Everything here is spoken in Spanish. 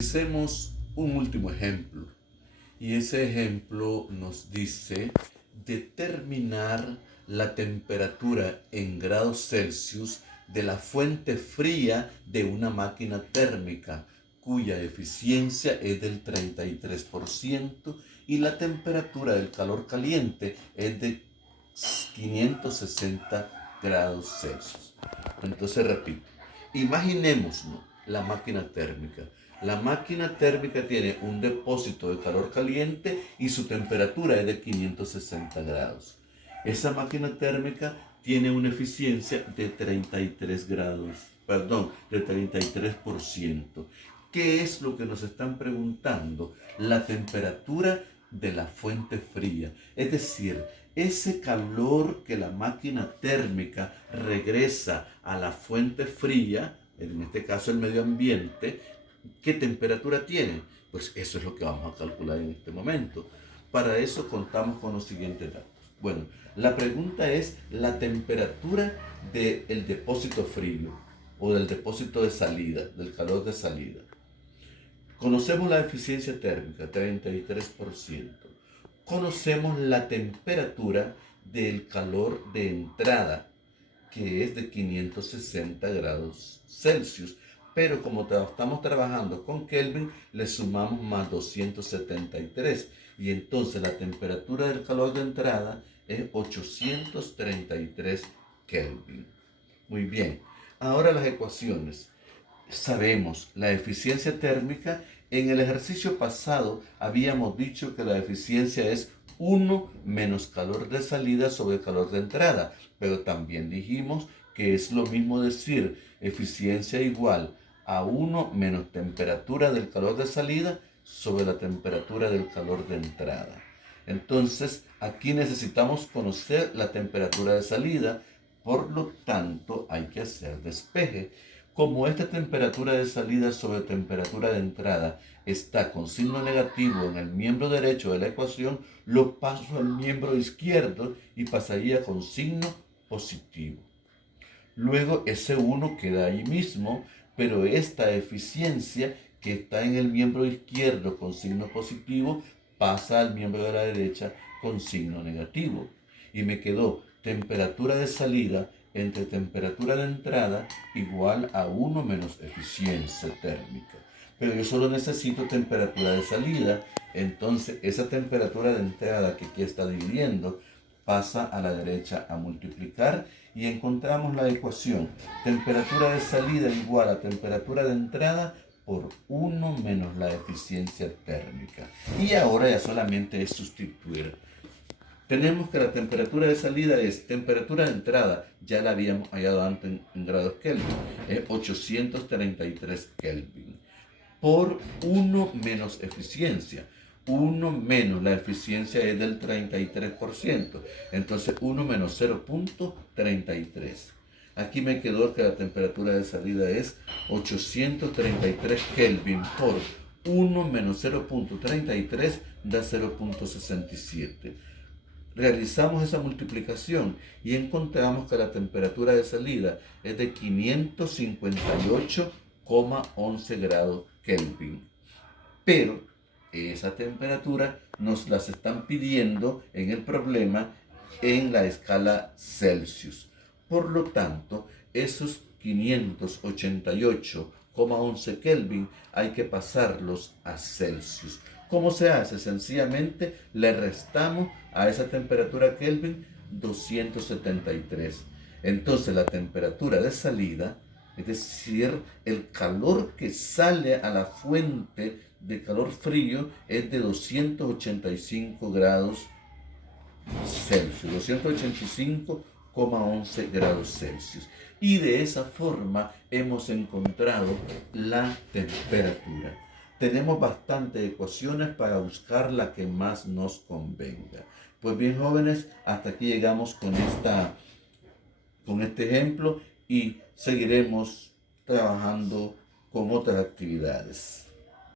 Hacemos un último ejemplo y ese ejemplo nos dice determinar la temperatura en grados Celsius de la fuente fría de una máquina térmica cuya eficiencia es del 33% y la temperatura del calor caliente es de 560 grados Celsius. Entonces repito, imaginemos la máquina térmica. La máquina térmica tiene un depósito de calor caliente y su temperatura es de 560 grados. Esa máquina térmica tiene una eficiencia de 33%. ¿Qué es lo que nos están preguntando? La temperatura de la fuente fría. Es decir, ese calor que la máquina térmica regresa a la fuente fría, en este caso el medio ambiente, ¿qué temperatura tiene? Pues eso es lo que vamos a calcular en este momento. Para eso contamos con los siguientes datos. Bueno, la pregunta es la temperatura del depósito frío o del depósito de salida, del calor de salida. Conocemos la eficiencia térmica, 33%. Conocemos la temperatura del calor de entrada, que es de 560 grados Celsius. Pero como estamos trabajando con Kelvin, le sumamos más 273. Y entonces la temperatura del calor de entrada es 833 Kelvin. Muy bien. Ahora las ecuaciones. Sabemos la eficiencia térmica. En el ejercicio pasado habíamos dicho que la eficiencia es 1 menos calor de salida sobre calor de entrada. Pero también dijimos que es lo mismo decir eficiencia igual a 1 menos temperatura del calor de salida sobre la temperatura del calor de entrada. Entonces, aquí necesitamos conocer la temperatura de salida, por lo tanto hay que hacer despeje. Como esta temperatura de salida sobre temperatura de entrada está con signo negativo en el miembro derecho de la ecuación, lo paso al miembro izquierdo y pasaría con signo positivo. Luego ese 1 queda ahí mismo, pero esta eficiencia que está en el miembro izquierdo con signo positivo pasa al miembro de la derecha con signo negativo. Y me quedó temperatura de salida entre temperatura de entrada igual a 1 menos eficiencia térmica. Pero yo solo necesito temperatura de salida, entonces esa temperatura de entrada que aquí está dividiendo pasa a la derecha a multiplicar y encontramos la ecuación temperatura de salida igual a temperatura de entrada por 1 menos la eficiencia térmica. Y ahora ya solamente es sustituir. Tenemos que la temperatura de salida es temperatura de entrada, ya la habíamos hallado antes en grados Kelvin, es 833 Kelvin, por 1 menos eficiencia. 1 menos la eficiencia es del 33%, entonces 1 menos 0.33. Aquí me quedó que la temperatura de salida es 833 Kelvin por 1 menos 0.33 da 0.67. Realizamos esa multiplicación y encontramos que la temperatura de salida es de 558,11 grados Kelvin. Pero esa temperatura nos las están pidiendo en el problema en la escala Celsius. Por lo tanto, esos 588,11 Kelvin hay que pasarlos a Celsius. ¿Cómo se hace? Sencillamente le restamos a esa temperatura Kelvin 273. Entonces la temperatura de salida, es decir, el calor que sale a la fuente de calor frío es de 285 grados Celsius, 285,11 grados Celsius. Y de esa forma hemos encontrado la temperatura. Tenemos bastantes ecuaciones para buscar la que más nos convenga. Pues bien, jóvenes, hasta aquí llegamos con este ejemplo y seguiremos trabajando con otras actividades.